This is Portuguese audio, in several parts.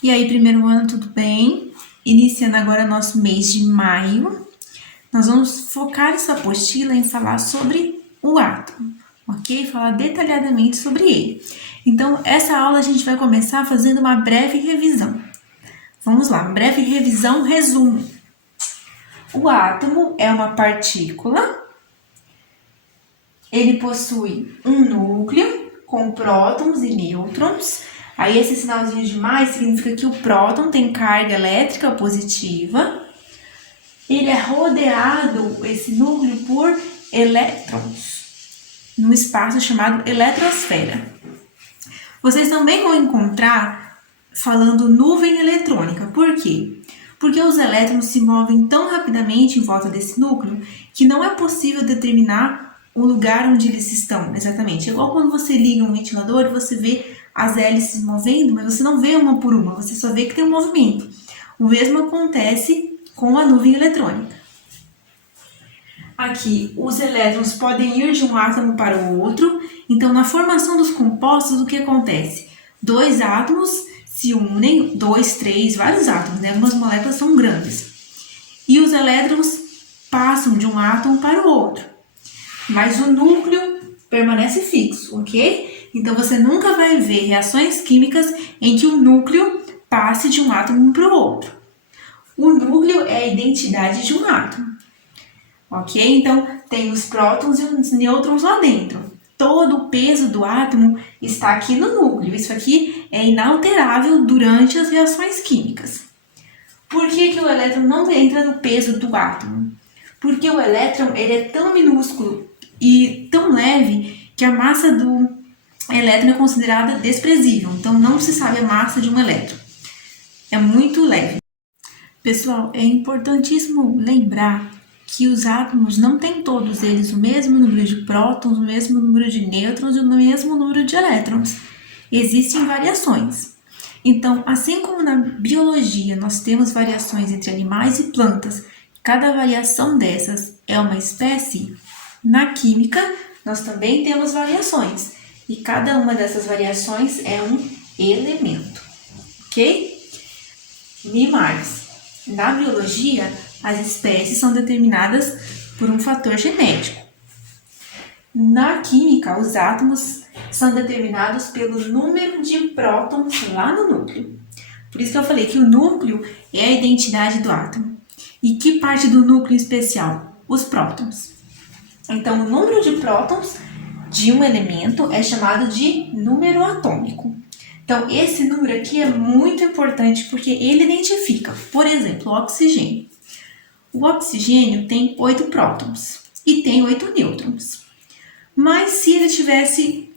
E aí, primeiro ano, tudo bem? Iniciando agora nosso mês de maio, nós vamos focar essa apostila em falar sobre o átomo, ok? Falar detalhadamente sobre ele. Então, essa aula a gente vai começar fazendo uma breve revisão. Vamos lá, breve revisão, resumo. O átomo é uma partícula, ele possui um núcleo com prótons e nêutrons. Aí esse sinalzinho de mais significa que o próton tem carga elétrica positiva. Ele é rodeado, esse núcleo, por elétrons, num espaço chamado eletrosfera. Vocês também vão encontrar falando nuvem eletrônica. Por quê? Porque os elétrons se movem tão rapidamente em volta desse núcleo que não é possível determinar o lugar onde eles estão exatamente. É igual quando você liga um ventilador e você vê as hélices movendo, mas você não vê uma por uma, você só vê que tem um movimento. O mesmo acontece com a nuvem eletrônica. Aqui, os elétrons podem ir de um átomo para o outro, então na formação dos compostos, o que acontece? Dois átomos se unem, dois, três, vários átomos, né? Algumas moléculas são grandes. E os elétrons passam de um átomo para o outro, mas o núcleo permanece fixo, ok? Então você nunca vai ver reações químicas em que o núcleo passe de um átomo para o outro. O núcleo é a identidade de um átomo, ok? Então tem os prótons e os nêutrons lá dentro. Todo o peso do átomo está aqui no núcleo. Isso aqui é inalterável durante as reações químicas. Por que o elétron não entra no peso do átomo? Porque o elétron ele é tão minúsculo e tão leve que a massa do elétron é considerada desprezível. Então, não se sabe a massa de um elétron. É muito leve. Pessoal, é importantíssimo lembrar que os átomos não têm todos eles o mesmo número de prótons, o mesmo número de nêutrons e o mesmo número de elétrons. Existem variações. Então, assim como na biologia nós temos variações entre animais e plantas, cada variação dessas é uma espécie, na química nós também temos variações. E cada uma dessas variações é um elemento, ok? E mais, na biologia, as espécies são determinadas por um fator genético. Na química, os átomos são determinados pelo número de prótons lá no núcleo. Por isso que eu falei que o núcleo é a identidade do átomo. E que parte do núcleo especial? Os prótons. Então, o número de prótons de um elemento é chamado de número atômico. Então, esse número aqui é muito importante porque ele identifica, por exemplo, o oxigênio. O oxigênio tem 8 prótons e tem 8 nêutrons. Mas se ele tivesse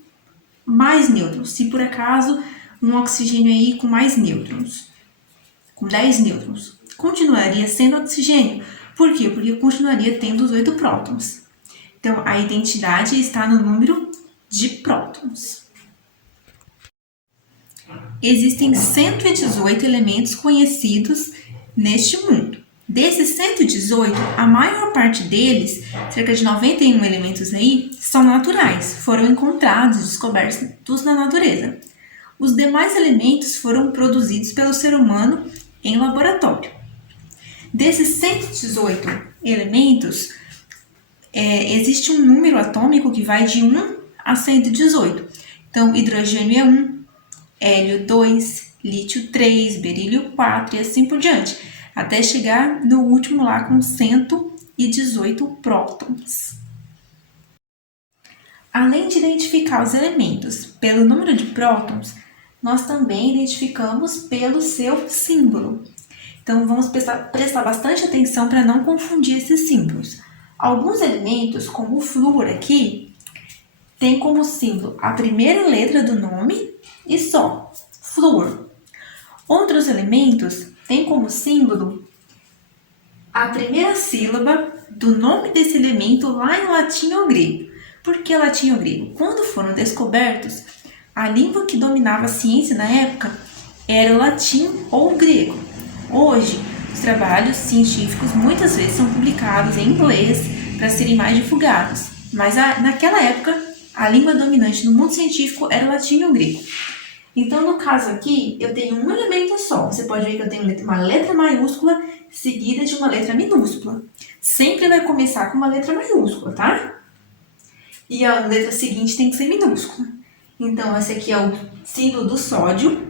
mais nêutrons, se por acaso um oxigênio aí com mais nêutrons, com 10 nêutrons, continuaria sendo oxigênio. Por quê? Porque continuaria tendo os 8 prótons. Então, a identidade está no número de prótons. Existem 118 elementos conhecidos neste mundo. Desses 118, a maior parte deles, cerca de 91 elementos aí, são naturais, foram encontrados e descobertos na natureza. Os demais elementos foram produzidos pelo ser humano em laboratório. Desses 118 elementos, existe um número atômico que vai de 1 a 118. Então, hidrogênio é 1, hélio 2, lítio 3, berílio 4 e assim por diante, até chegar no último lá com 118 prótons. Além de identificar os elementos pelo número de prótons, nós também identificamos pelo seu símbolo. Então, vamos prestar bastante atenção para não confundir esses símbolos. Alguns elementos, como o flúor aqui, tem como símbolo a primeira letra do nome e só, flúor. Outros elementos têm como símbolo a primeira sílaba do nome desse elemento lá em latim ou grego. Por que latim ou grego? Quando foram descobertos, a língua que dominava a ciência na época era o latim ou o grego. Hoje, os trabalhos científicos muitas vezes são publicados em inglês para serem mais divulgados, mas naquela época a língua dominante no mundo científico era o latim e o grego. Então, no caso aqui, eu tenho um elemento só. Você pode ver que eu tenho uma letra maiúscula seguida de uma letra minúscula. Sempre vai começar com uma letra maiúscula, tá? E a letra seguinte tem que ser minúscula. Então, esse aqui é o símbolo do sódio.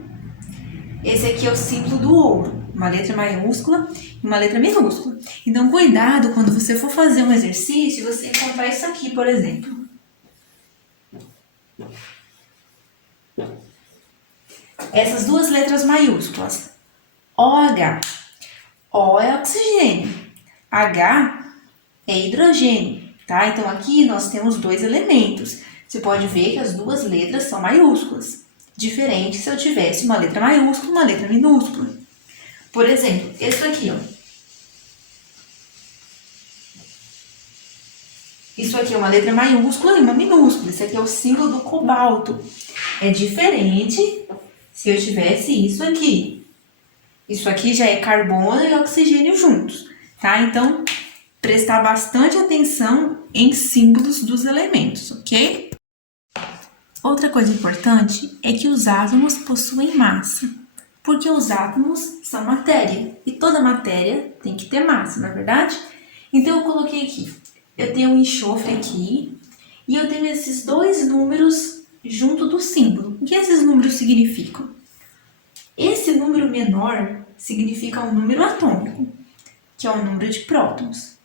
Esse aqui é o símbolo do ouro. Uma letra maiúscula e uma letra minúscula. Então, cuidado quando você for fazer um exercício, você encontrar isso aqui, por exemplo. Essas duas letras maiúsculas. OH. O é oxigênio. H é hidrogênio, tá? Então, aqui nós temos dois elementos. Você pode ver que as duas letras são maiúsculas. Diferente se eu tivesse uma letra maiúscula e uma letra minúscula. Por exemplo, esse aqui, ó. Isso aqui é uma letra maiúscula e uma minúscula. Esse aqui é o símbolo do cobalto. É diferente se eu tivesse isso aqui. Isso aqui já é carbono e oxigênio juntos, tá? Então, prestar bastante atenção em símbolos dos elementos, ok? Outra coisa importante é que os átomos possuem massa, porque os átomos são matéria, e toda matéria tem que ter massa, não é verdade? Então, eu coloquei aqui, eu tenho um enxofre aqui, e eu tenho esses dois números junto do símbolo. O que esses números significam? Esse número menor significa um número atômico, que é o número de prótons.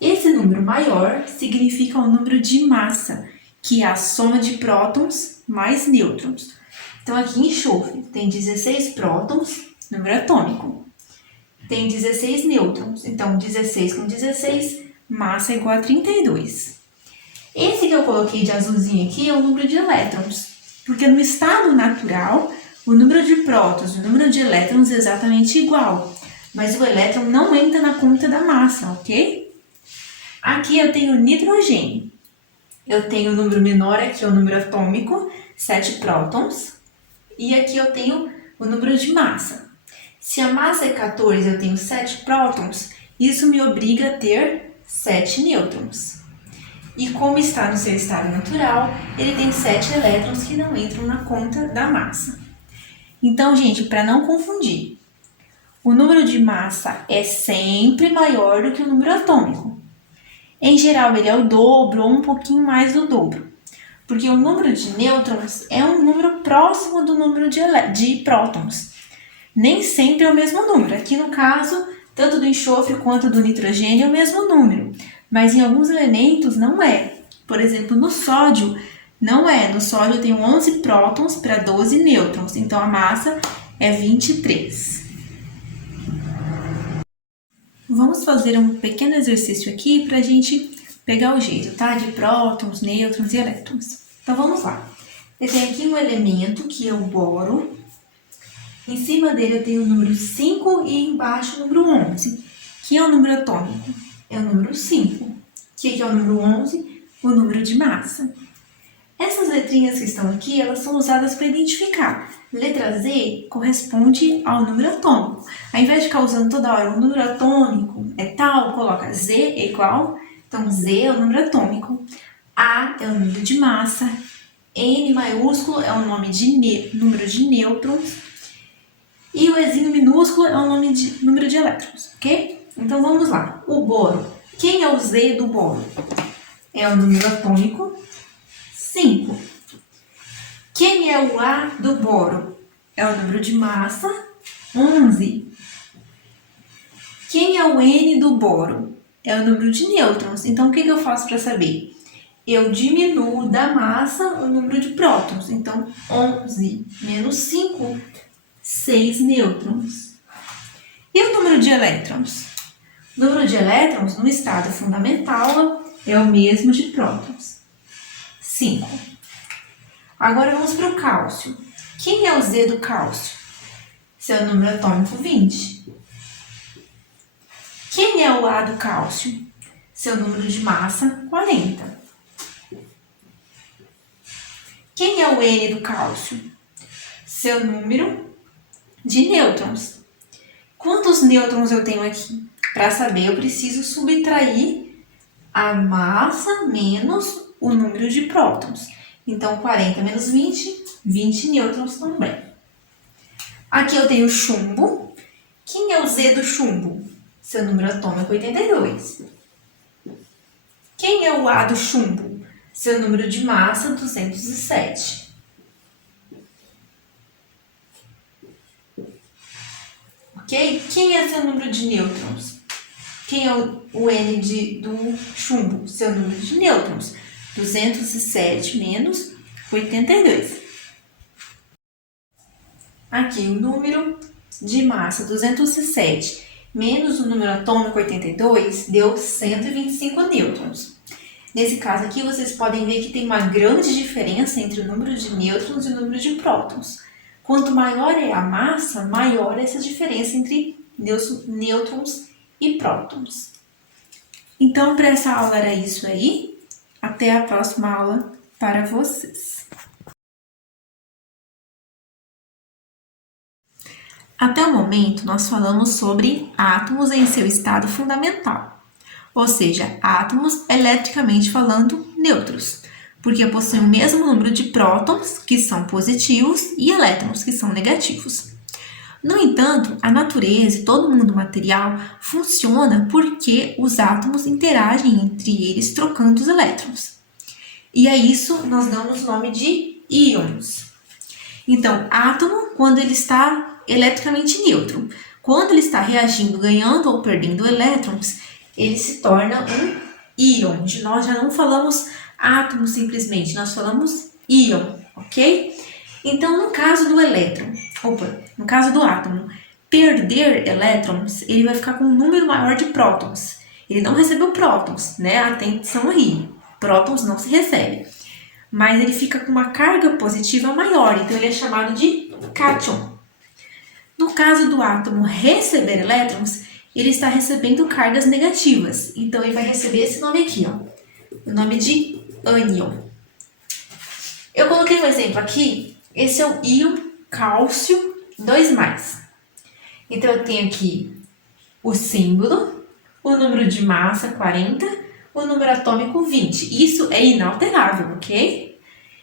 Esse número maior significa o número de massa, que é a soma de prótons mais nêutrons. Então, aqui em enxofre tem 16 prótons, número atômico. Tem 16 nêutrons, então 16 com 16, massa é igual a 32. Esse que eu coloquei de azulzinho aqui é o número de elétrons, porque no estado natural, o número de prótons e o número de elétrons é exatamente igual, mas o elétron não entra na conta da massa, ok? Aqui eu tenho nitrogênio. Eu tenho o número menor aqui, é o número atômico, 7 prótons. E aqui eu tenho o número de massa. Se a massa é 14 e eu tenho 7 prótons, isso me obriga a ter 7 nêutrons. E como está no seu estado natural, ele tem 7 elétrons que não entram na conta da massa. Então, gente, para não confundir, o número de massa é sempre maior do que o número atômico. Em geral, ele é o dobro ou um pouquinho mais do dobro, porque o número de nêutrons é um número próximo do número de prótons. Nem sempre é o mesmo número. Aqui no caso, tanto do enxofre quanto do nitrogênio é o mesmo número, mas em alguns elementos não é. Por exemplo, no sódio, não é. No sódio eu tenho 11 prótons para 12 nêutrons, então a massa é 23. Vamos fazer um pequeno exercício aqui para a gente pegar o jeito, tá? De prótons, nêutrons e elétrons. Então, vamos lá. Eu tenho aqui um elemento que é o boro. Em cima dele eu tenho o número 5 e embaixo o número 11. Que é o número atômico? É o número 5. O que é o número 11? O número de massa. Essas letrinhas que estão aqui, elas são usadas para identificar. Letra Z corresponde ao número atômico. Ao invés de ficar usando toda hora o número atômico é tal, coloca Z é igual. Então, Z é o número atômico. A é o número de massa. N maiúsculo é o nome de número de nêutrons. E o Ezinho minúsculo é o número de elétrons, ok? Então, vamos lá. O boro. Quem é o Z do boro? É o número atômico 5. Quem é o A do boro? É o número de massa 11. Quem é o N do boro? É o número de nêutrons. Então, o que eu faço para saber? Eu diminuo da massa o número de prótons. Então, 11 menos 5, 6 nêutrons. E o número de elétrons? O número de elétrons, no estado fundamental, é o mesmo de prótons. 5. Agora vamos para o cálcio. Quem é o Z do cálcio? Seu número atômico 20. Quem é o A do cálcio? Seu número de massa 40. Quem é o N do cálcio? Seu número de nêutrons. Quantos nêutrons eu tenho aqui? Para saber, eu preciso subtrair a massa menos o número de prótons. Então, 40 menos 20 20 nêutrons também. Aqui eu tenho chumbo. Quem é o Z do chumbo? Seu número atômico 82. Quem é o A do chumbo? Seu número de massa 207. Ok? Quem é seu número de nêutrons? Quem é o N do chumbo? Seu número de nêutrons. 207 menos 82. Aqui o número de massa 207 menos o número atômico 82 deu 125 nêutrons. Nesse caso aqui, vocês podem ver que tem uma grande diferença entre o número de nêutrons e o número de prótons. Quanto maior é a massa, maior é essa diferença entre nêutrons e prótons. Então, para essa aula era isso aí. Até a próxima aula para vocês. Até o momento, nós falamos sobre átomos em seu estado fundamental, ou seja, átomos eletricamente falando neutros, porque possuem o mesmo número de prótons, que são positivos, e elétrons, que são negativos. No entanto, a natureza e todo o mundo material funciona porque os átomos interagem entre eles trocando os elétrons. E a isso nós damos o nome de íons. Então, átomo, quando ele está eletricamente neutro. Quando ele está reagindo, ganhando ou perdendo elétrons, ele se torna um íon. Nós já não falamos átomo simplesmente, nós falamos íon, ok? Então, no caso do no caso do átomo, perder elétrons, ele vai ficar com um número maior de prótons. Ele não recebeu prótons, né? Atenção aí, prótons não se recebe. Mas ele fica com uma carga positiva maior, então ele é chamado de cátion. No caso do átomo receber elétrons, ele está recebendo cargas negativas. Então, ele vai receber esse nome aqui, ó, o nome de ânion. Eu coloquei um exemplo aqui. Esse é o íon cálcio 2+. Então, eu tenho aqui o símbolo, o número de massa 40, o número atômico 20. Isso é inalterável, ok?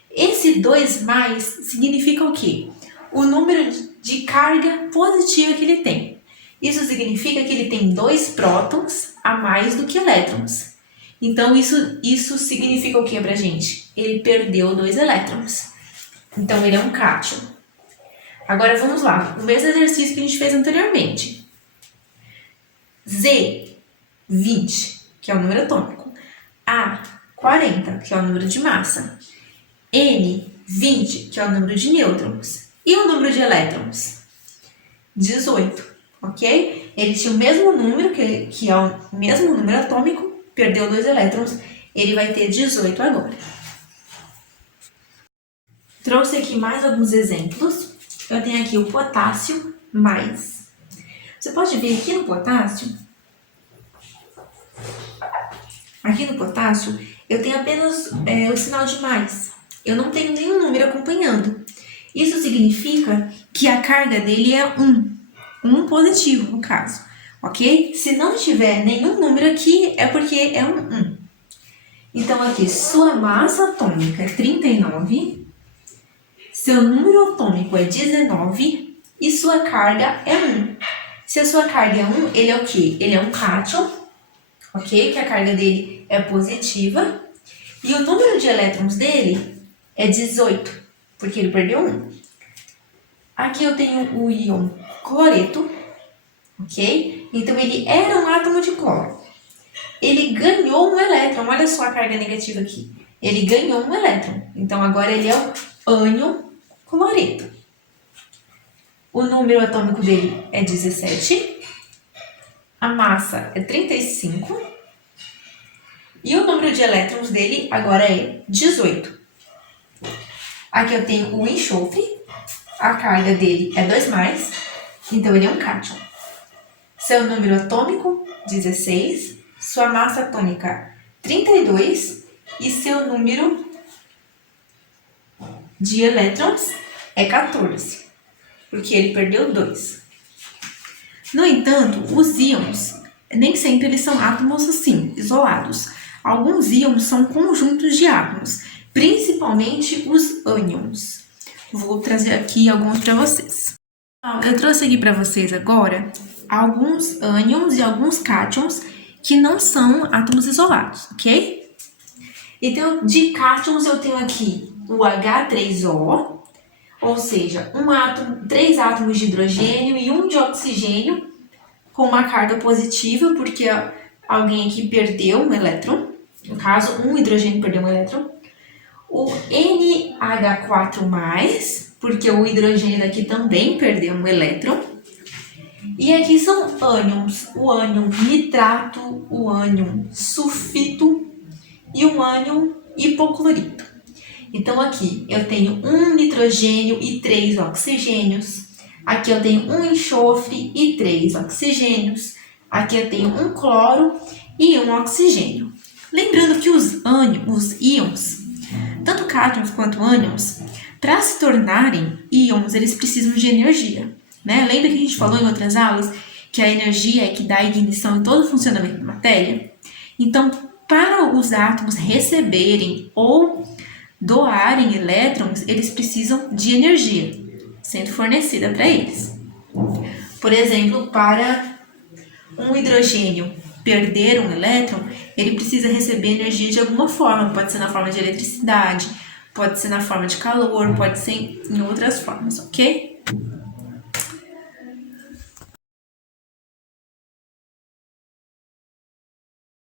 Esse 2+ significa o quê? O número de carga positiva que ele tem. Isso significa que ele tem 2 prótons a mais do que elétrons. Então, isso significa o que pra gente? Ele perdeu 2 elétrons. Então, ele é um cátion. Agora, vamos lá. O mesmo exercício que a gente fez anteriormente. Z, 20, que é o número atômico. A, 40, que é o número de massa. N, 20, que é o número de nêutrons. E o número de elétrons? 18, ok? Ele tinha o mesmo número, que é o mesmo número atômico, perdeu 2 elétrons, ele vai ter 18 agora. Trouxe aqui mais alguns exemplos. Eu tenho aqui o potássio mais. Você pode ver aqui no potássio, eu tenho apenas o sinal de mais. Eu não tenho nenhum número acompanhando. Isso significa que a carga dele é 1 positivo, no caso, ok? Se não tiver nenhum número aqui, é porque é um 1. Então, aqui, sua massa atômica é 39, seu número atômico é 19 e sua carga é 1. Se a sua carga é 1, ele é o quê? Ele é um cátion, ok? Que a carga dele é positiva. E o número de elétrons dele é 18. Porque ele perdeu 1. Aqui eu tenho o íon cloreto, ok? Então, ele era um átomo de cloro. Ele ganhou um elétron. Olha só a carga negativa aqui. Ele ganhou um elétron. Então, agora ele é o ânion cloreto. O número atômico dele é 17. A massa é 35. E o número de elétrons dele agora é 18. Aqui eu tenho o enxofre, a carga dele é 2+, então ele é um cátion. Seu número atômico, 16, sua massa atômica, 32, e seu número de elétrons é 14, porque ele perdeu 2. No entanto, os íons, nem sempre eles são átomos assim, isolados. Alguns íons são conjuntos de átomos, principalmente os ânions. vou trazer aqui alguns para vocês. Eu trouxe aqui para vocês agora alguns ânions e alguns cátions que não são átomos isolados, ok? Então, de cátions eu tenho aqui o H3O, ou seja, 3 átomos de hidrogênio e 1 de oxigênio com uma carga positiva, porque alguém aqui perdeu um elétron. No caso, um hidrogênio perdeu um elétron. O NH4+, porque o hidrogênio daqui também perdeu um elétron. E aqui são ânions, o ânion nitrato, o ânion sulfito e o ânion hipoclorito. Então aqui eu tenho 1 nitrogênio e 3 oxigênios. Aqui eu tenho 1 enxofre e 3 oxigênios. Aqui eu tenho 1 cloro e 1 oxigênio. Lembrando que os íons, tanto cátions quanto ânions, para se tornarem íons, eles precisam de energia, né? Lembra que a gente falou em outras aulas que a energia é que dá ignição em todo o funcionamento da matéria? Então, para os átomos receberem ou doarem elétrons, eles precisam de energia sendo fornecida para eles. Por exemplo, para um hidrogênio perder um elétron, ele precisa receber energia de alguma forma. Pode ser na forma de eletricidade, pode ser na forma de calor, pode ser em outras formas, ok?